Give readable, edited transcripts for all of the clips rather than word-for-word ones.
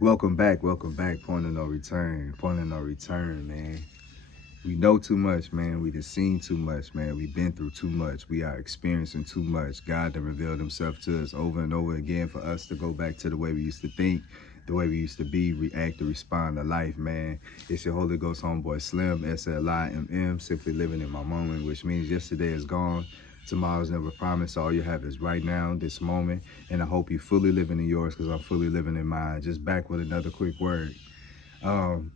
Welcome back, point of no return, man. We know too much, man. We just seen too much, man. We've been through too much. We are experiencing too much. God done revealed himself to us over and over again for us to go back to the way we used to think, the way we used to be, react, to respond to life, man. It's your Holy Ghost homeboy Slim, SLIMM, simply living in my moment, which means yesterday is gone. Tomorrow's never promised. All you have is right now, this moment. And I hope you fully living in yours because I'm fully living in mine. Just back with another quick word. Um,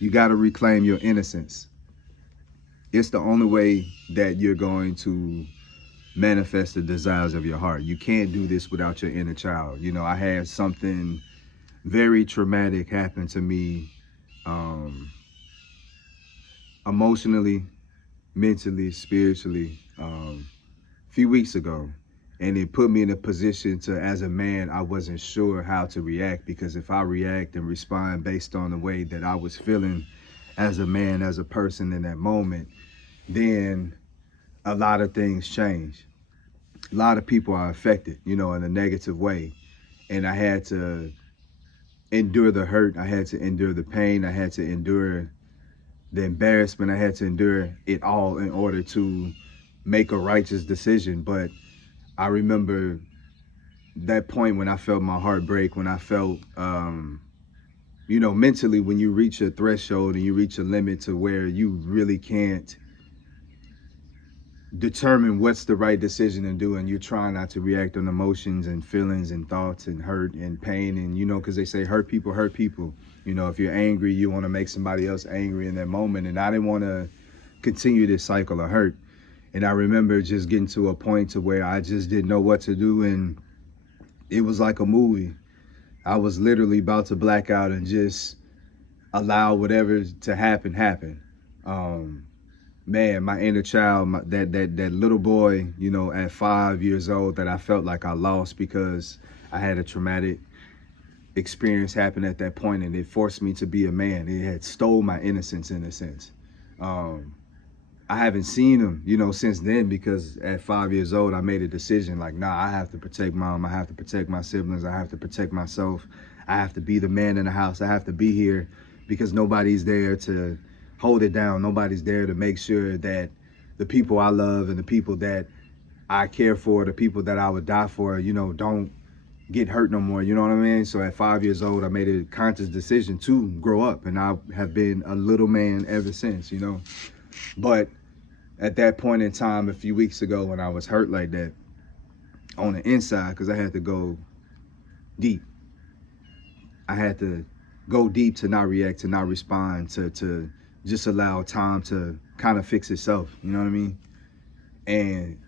you got to reclaim your innocence. It's the only way that you're going to manifest the desires of your heart. You can't do this without your inner child. You know, I had something very traumatic happen to me emotionally, mentally, spiritually, a few weeks ago. And it put me in a position to, as a man, I wasn't sure how to react, because if I react and respond based on the way that I was feeling as a man, as a person in that moment, then a lot of things change. A lot of people are affected, you know, in a negative way. And I had to endure the hurt. I had to endure the pain. I had to endure the embarrassment. I had to endure it all in order to make a righteous decision. But I remember that point when I felt my heart break, when I felt, you know, mentally, when you reach a threshold and you reach a limit to where you really can't determine what's the right decision to do, and you're trying not to react on emotions and feelings and thoughts and hurt and pain. And, you know, because they say hurt people hurt people. You know, if you're angry, you want to make somebody else angry in that moment. And I didn't want to continue this cycle of hurt. And I remember just getting to a point to where I just didn't know what to do. And it was like a movie. I was literally about to black out and just allow whatever to happen. Man, my inner child, that little boy, you know, at 5 years old, that I felt like I lost because I had a traumatic experience happen at that point, and it forced me to be a man. It had stole my innocence in a sense. I haven't seen him, you know, since then, because at 5 years old, I made a decision like, nah, I have to protect mom. I have to protect my siblings. I have to protect myself. I have to be the man in the house. I have to be here because nobody's there to hold it down. Nobody's there to make sure that the people I love and the people that I care for, the people that I would die for, you know, don't get hurt no more. You know what I mean? So at 5 years old, I made a conscious decision to grow up, and I have been a little man ever since, you know. But at that point in time, a few weeks ago, when I was hurt like that on the inside, because I had to go deep. I had to go deep to not react, to not respond, to just allow time to kind of fix itself. You know what I mean? And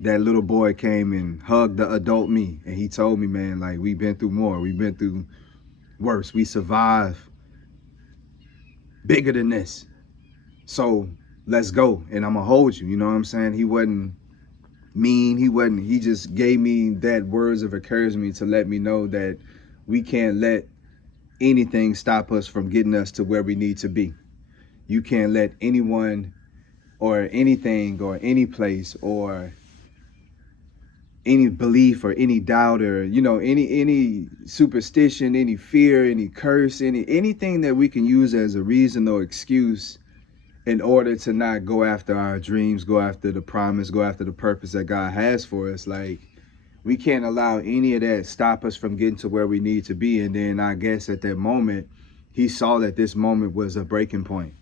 that little boy came and hugged the adult me, and he told me, man, like, we've been through more. We've been through worse. We survived bigger than this. So let's go, and I'm gonna hold you. You know what I'm saying? He wasn't mean. He just gave me that words of encouragement to let me know that we can't let anything stop us from getting us to where we need to be. You can't let anyone or anything or any place or any belief or any doubt or, you know, any superstition, any fear, any curse, anything that we can use as a reason or excuse in order to not go after our dreams, go after the promise, go after the purpose that God has for us. Like, we can't allow any of that stop us from getting to where we need to be. And then I guess at that moment, he saw that this moment was a breaking point,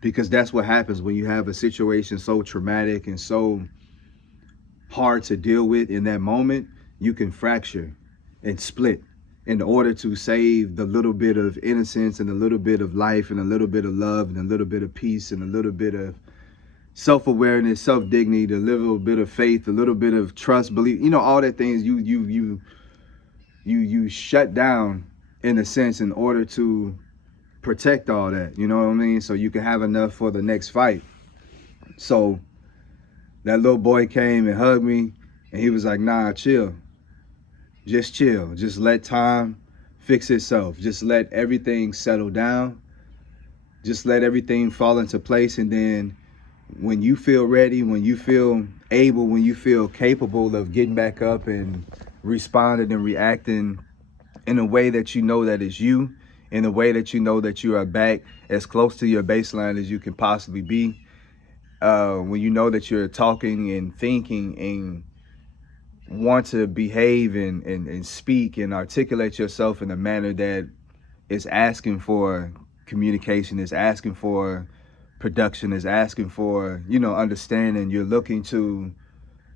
because that's what happens when you have a situation so traumatic and so hard to deal with. In that moment, you can fracture and split in order to save the little bit of innocence and a little bit of life and a little bit of love and a little bit of peace and a little bit of self-awareness, self-dignity, a little bit of faith, a little bit of trust, belief, you know, all that things you shut down in a sense in order to protect all that, you know what I mean? So you can have enough for the next fight. So that little boy came and hugged me, and he was like, nah, chill. Just chill. Just let time fix itself. Just let everything settle down. Just let everything fall into place. And then when you feel ready, when you feel able, when you feel capable of getting back up and responding and reacting in a way that you know that is you, in a way that you know that you are back as close to your baseline as you can possibly be. When you know that you're talking and thinking and want to behave and speak and articulate yourself in a manner that is asking for communication, is asking for production, is asking for, understanding. You're looking to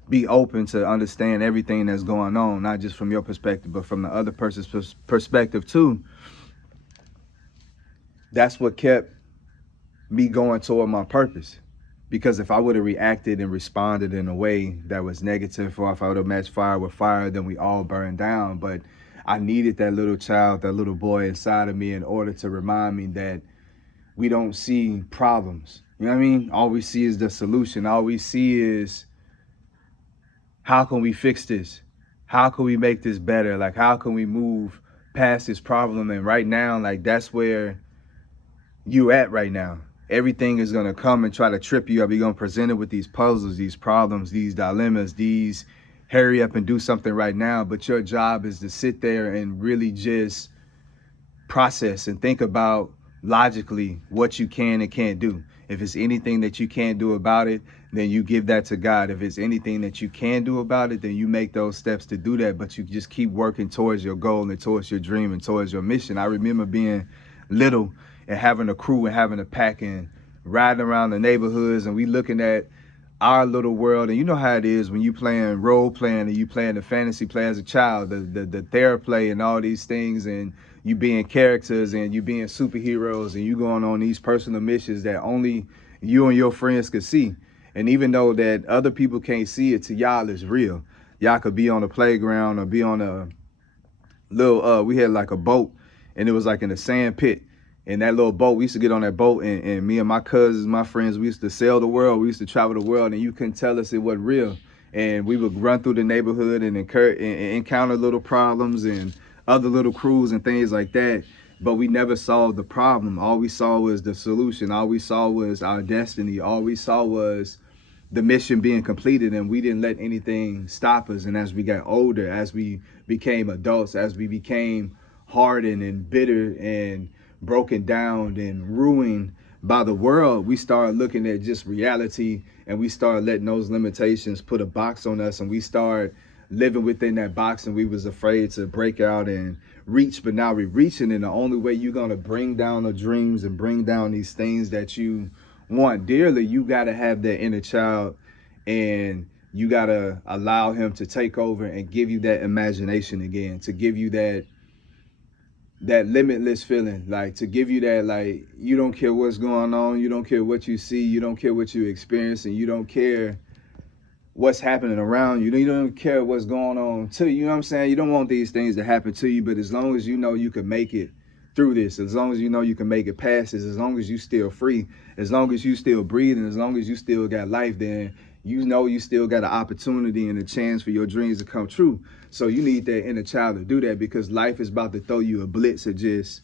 be open to understand everything that's going on, not just from your perspective, but from the other person's perspective too. That's what kept me going toward my purpose. Because if I would have reacted and responded in a way that was negative, or if I would have matched fire with fire, then we all burned down. But I needed that little child, that little boy inside of me in order to remind me that we don't see problems. You know what I mean? All we see is the solution. All we see is, how can we fix this? How can we make this better? Like, how can we move past this problem? And right now, like, that's where you at right now. Everything is going to come and try to trip you up. You're going to present it with these puzzles, these problems, these dilemmas, these hurry up and do something right now. But your job is to sit there and really just process and think about logically what you can and can't do. If it's anything that you can't do about it, then you give that to God. If it's anything that you can do about it, then you make those steps to do that. But you just keep working towards your goal and towards your dream and towards your mission. I remember being little and having a crew and having a pack and riding around the neighborhoods, and we looking at our little world. And you know how it is when you playing role playing and you playing the fantasy play as a child, the therapy and all these things, and you being characters and you being superheroes and you going on these personal missions that only you and your friends could see. And even though that other people can't see it, to y'all it's real. Y'all could be on the playground or be on a little, we had like a boat, and it was like in a sand pit. And that little boat, we used to get on that boat, and me and my cousins, my friends, we used to sail the world. We used to travel the world, and you couldn't tell us it wasn't real. And we would run through the neighborhood and encounter little problems and other little crews and things like that. But we never solved the problem. All we saw was the solution. All we saw was our destiny. All we saw was the mission being completed, and we didn't let anything stop us. And as we got older, as we became adults, as we became hardened and bitter and broken down and ruined by the world, we started looking at just reality, and we started letting those limitations put a box on us, and we started living within that box, and we was afraid to break out and reach. But now we're reaching, and the only way you're going to bring down the dreams and bring down these things that you want dearly, you got to have that inner child, and you got to allow him to take over and give you that imagination again, to give you that limitless feeling, like to give you that, like, you don't care what's going on, you don't care what you see, you don't care what you experience, and you don't care what's happening around you. You don't care what's going on to you. You know what I'm saying? You don't want these things to happen to you, but as long as you know you can make it through this, as long as you know you can make it past this, as long as you still free, as long as you still breathing, as long as you still got life, then you know you still got an opportunity and a chance for your dreams to come true. So you need that inner child to do that, because life is about to throw you a blitz of just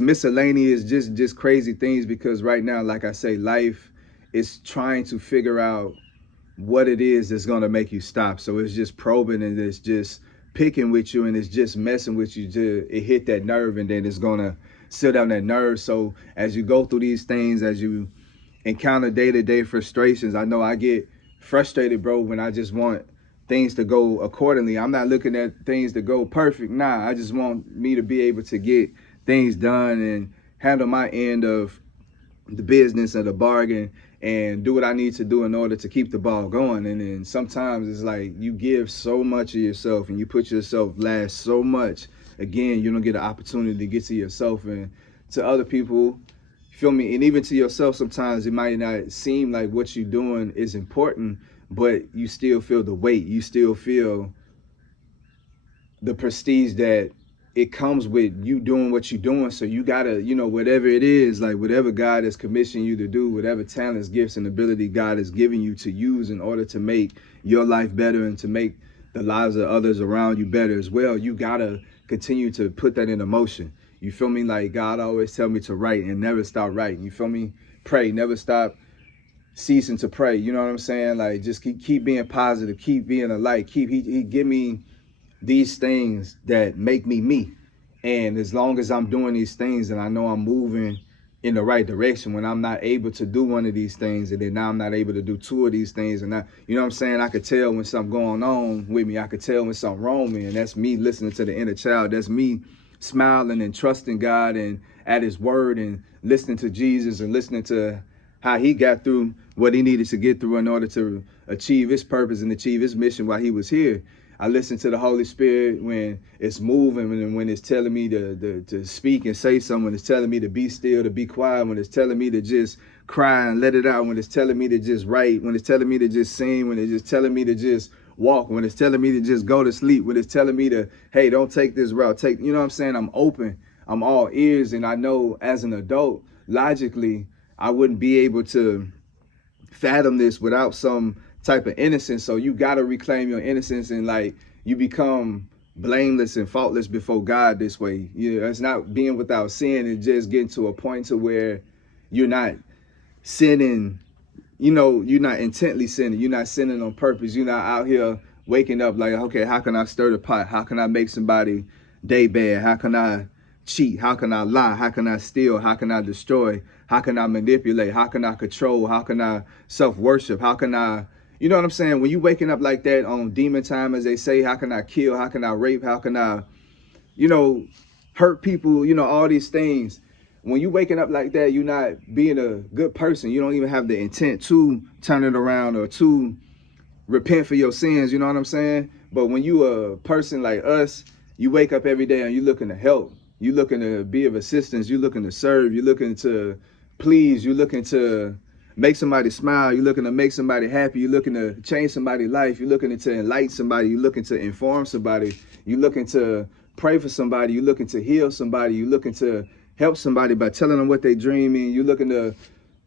miscellaneous, just crazy things. Because right now, like I say, life is trying to figure out what it is that's going to make you stop. So it's just probing, and it's just picking with you, and it's just messing with you till it hit that nerve, and then it's going to sit down that nerve. So as you go through these things, as you encounter day-to-day frustrations, I know I get frustrated, bro, when I just want things to go accordingly. I'm not looking at things to go perfect. Nah, I just want me to be able to get things done and handle my end of the business of the bargain and do what I need to do in order to keep the ball going. And then sometimes it's like you give so much of yourself and you put yourself last so much. Again, you don't get an opportunity to get to yourself and to other people. Feel me? And even to yourself, sometimes it might not seem like what you're doing is important, but you still feel the weight. You still feel the prestige that it comes with you doing what you're doing. So you gotta, whatever it is, like whatever God has commissioned you to do, whatever talents, gifts, and ability God has given you to use in order to make your life better and to make the lives of others around you better as well, you gotta continue to put that into motion. You feel me? Like God always tell me to write and never stop writing. You feel me? Pray, never stop ceasing to pray. You know what I'm saying? Like just keep being positive, keep being a light, he give me these things that make me me. And as long as I'm doing these things and I know I'm moving in the right direction, when I'm not able to do one of these things and then now I'm not able to do two of these things, and I, you know what I'm saying, I could tell when something going on with me. I could tell when something wrong with me, and that's me listening to the inner child. That's me smiling and trusting God and at his word and listening to Jesus and listening to how he got through what he needed to get through in order to achieve his purpose and achieve his mission while he was here. I listen to the Holy Spirit when it's moving and when it's telling me to speak and say something, when it's telling me to be still, to be quiet, when it's telling me to just cry and let it out, when it's telling me to just write, when it's telling me to just sing, when it's just telling me to just walk, when it's telling me to just go to sleep, when it's telling me to, hey, don't take this route, take, you know what I'm saying? I'm open, I'm all ears, and I know as an adult, logically, I wouldn't be able to fathom this without some type of innocence. So you got to reclaim your innocence, and like you become blameless and faultless before God this way. You know, it's not being without sin. It's just getting to a point to where you're not sinning. You know, you're not intently sinning. You're not sinning on purpose. You're not out here waking up like, okay, how can I stir the pot? How can I make somebody day bad? How can I cheat? How can I lie? How can I steal? How can I destroy? How can I manipulate? How can I control? How can I self-worship? How can I, you know what I'm saying? When you waking up like that on demon time, as they say, how can I kill? How can I rape? How can I, you know, hurt people? You know, all these things. When you waking up like that, you're not being a good person. You don't even have the intent to turn it around or to repent for your sins. You know what I'm saying? But when you a person like us, you wake up every day and you looking to help. You looking to be of assistance. You looking to serve. You looking to please. You looking to make somebody smile. You're looking to make somebody happy. You're looking to change somebody's life. You're looking to enlighten somebody. You're looking to inform somebody. You're looking to pray for somebody. You're looking to heal somebody. You're looking to help somebody by telling them what they dream in. You're looking to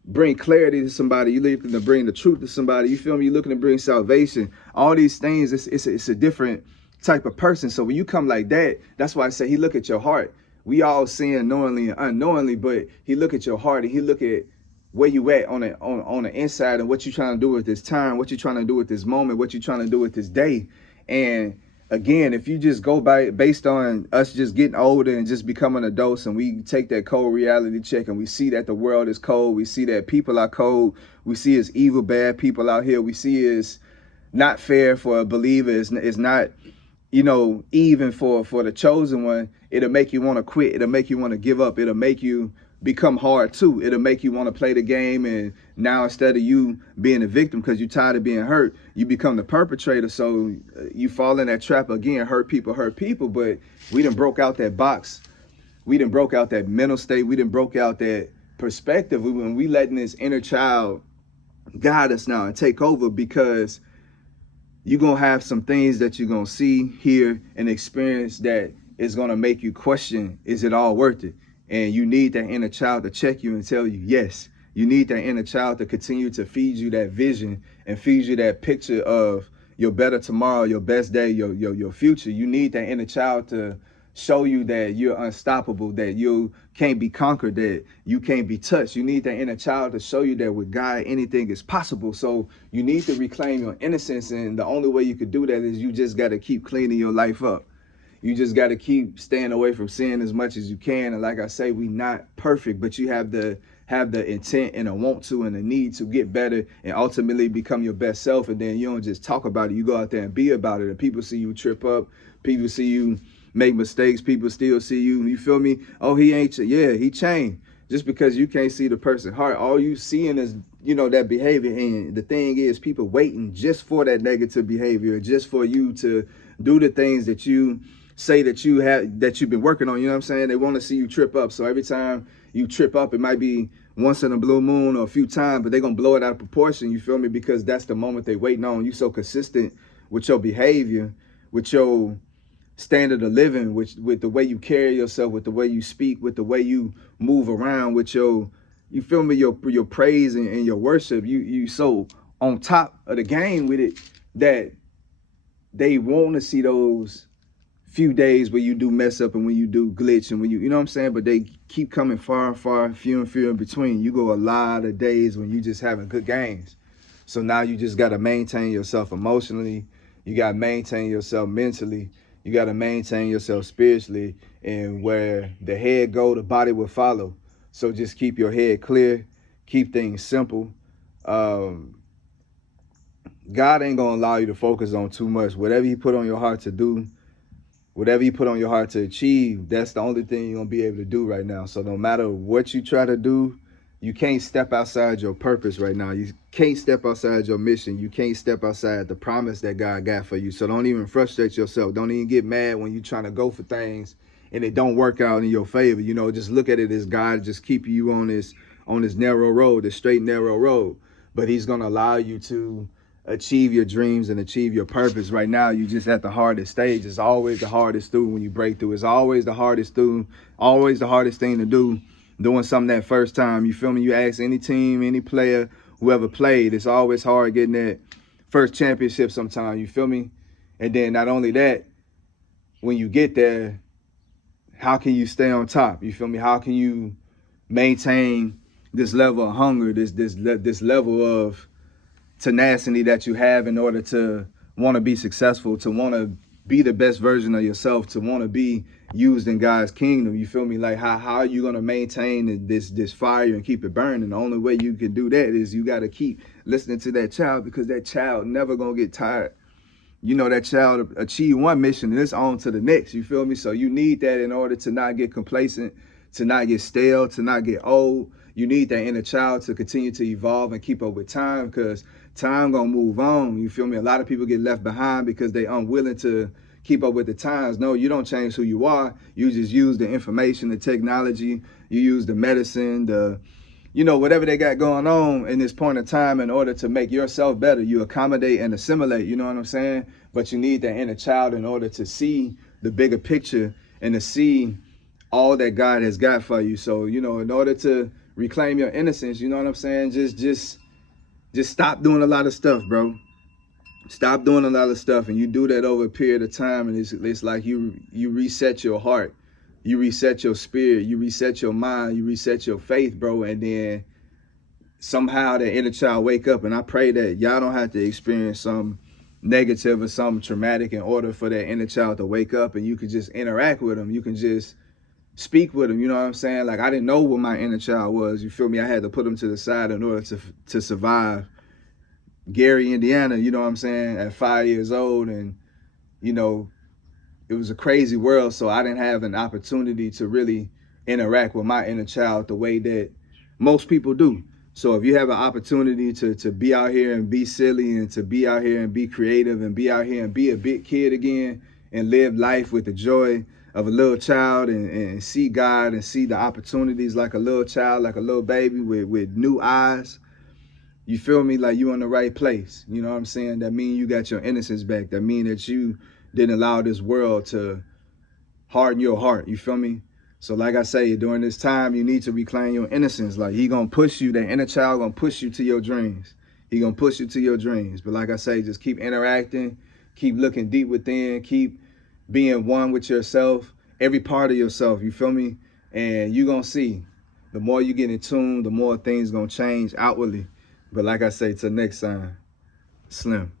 bring clarity to somebody. You're looking to bring the truth to somebody. You feel me? You're looking to bring salvation. All these things, it's a different type of person. So when you come like that, that's why I say he look at your heart. We all sin knowingly and unknowingly, but he look at your heart and he look at where you at on the inside and what you trying to do with this time, what you trying to do with this moment, what you trying to do with this day. And again, if you just go by based on us just getting older and just becoming adults, and we take that cold reality check and we see that the world is cold, we see that people are cold, we see it's evil, bad people out here, we see it's not fair for a believer, it's not, you know, even for the chosen one, it'll make you want to quit, it'll make you want to give up, it'll make you become hard too. It'll make you want to play the game, and now instead of you being a victim because you're tired of being hurt, you become the perpetrator. So you fall in that trap again. Hurt people. But we done broke out that box. We done broke out that mental state. We done broke out that perspective. When we letting this inner child guide us now and take over, because you're gonna have some things that you're gonna see, hear, and experience that is gonna make you question, is it all worth it? And you need that inner child to check you and tell you yes. You need that inner child to continue to feed you that vision and feed you that picture of your better tomorrow, your best day, your future. You need that inner child to show you that you're unstoppable, that you can't be conquered, that you can't be touched. You need that inner child to show you that with God, anything is possible. So you need to reclaim your innocence. And the only way you could do that is you just got to keep cleaning your life up. You just got to keep staying away from sin as much as you can. And like I say, we not perfect, but you have the intent and a want to and a need to get better and ultimately become your best self. And then you don't just talk about it. You go out there and be about it. And people see you trip up. People see you make mistakes. People still see you. You feel me? Oh, he ain't. Yeah, he changed. Just because you can't see the person's heart, all you seeing is, you know, that behavior. And the thing is, people waiting just for that negative behavior, just for you to do the things that you say that you've been working on. You know what I'm saying? They want to see you trip up. So every time you trip up, it might be once in a blue moon or a few times, but they're gonna blow it out of proportion. You feel me? Because that's the moment they waiting on. You so consistent with your behavior, with your standard of living, with the way you carry yourself, with the way you speak, with the way you move around, with your, you feel me, your praise and your worship. You so on top of the game with it that they want to see those few days where you do mess up and when you do glitch and when you know what I'm saying, but they keep coming far and far, few and few in between. You go a lot of days when you just having good games. So now you just got to maintain yourself emotionally. You got to maintain yourself mentally. You got to maintain yourself spiritually, and where the head go, the body will follow. So just keep your head clear, keep things simple. Um, God ain't gonna allow you to focus on too much. Whatever He put on your heart to do, whatever He put on your heart to achieve, that's the only thing you're gonna be able to do right now. So no matter what you try to do, you can't step outside your purpose right now. You can't step outside your mission. You can't step outside the promise that God got for you. So don't even frustrate yourself. Don't even get mad when you're trying to go for things and it don't work out in your favor. You know, just look at it as God just keeping you on this narrow road, this straight narrow road. But He's gonna allow you to achieve your dreams and achieve your purpose. Right now, you just at the hardest stage. It's always the hardest through when you break through. It's always the hardest through, always the hardest thing to do, doing something that first time. You feel me? You ask any team, any player, whoever played, it's always hard getting that first championship sometimes. You feel me? And then not only that, when you get there, how can you stay on top? You feel me? How can you maintain this level of hunger, this level of tenacity that you have in order to want to be successful, to want to be the best version of yourself, to want to be used in God's kingdom? You feel me? Like how are you going to maintain this fire and keep it burning? The only way you can do that is you got to keep listening to that child, because that child never going to get tired. You know, that child achieve one mission and it's on to the next. You feel me? So you need that in order to not get complacent, to not get stale, to not get old. You need that inner child to continue to evolve and keep up with time, because time gonna move on. You feel me? A lot of people get left behind because they unwilling to keep up with the times. No, you don't change who you are. You just use the information, the technology, you use the medicine, whatever they got going on in this point of time in order to make yourself better. You accommodate and assimilate, you know what I'm saying? But you need that inner child in order to see the bigger picture and to see all that God has got for you. So, in order to reclaim your innocence, you know what I'm saying? Just stop doing a lot of stuff, bro. Stop doing a lot of stuff, and you do that over a period of time, and it's like you reset your heart, you reset your spirit, you reset your mind, you reset your faith, bro, and then somehow the inner child wake up. And I pray that y'all don't have to experience some negative or something traumatic in order for that inner child to wake up, and you can just interact with them. You can just speak with them, you know what I'm saying? Like, I didn't know what my inner child was, you feel me? I had to put them to the side in order to survive Gary, Indiana, you know what I'm saying, at 5 years old. And, it was a crazy world, so I didn't have an opportunity to really interact with my inner child the way that most people do. So if you have an opportunity to be out here and be silly, and to be out here and be creative, and be out here and be a big kid again, and live life with the joy of a little child, and see God and see the opportunities like a little child, like a little baby with new eyes, you feel me? Like, you in the right place. You know what I'm saying? That mean you got your innocence back. That mean that you didn't allow this world to harden your heart. You feel me? So like I say, during this time, you need to reclaim your innocence. Like, He gonna push you, that inner child gonna push you to your dreams. He gonna push you to your dreams. But like I say, just keep interacting, keep looking deep within, keep being one with yourself, every part of yourself, you feel me? And you gonna see, the more you get in tune, the more things gonna change outwardly. But like I say, till next time, Slim.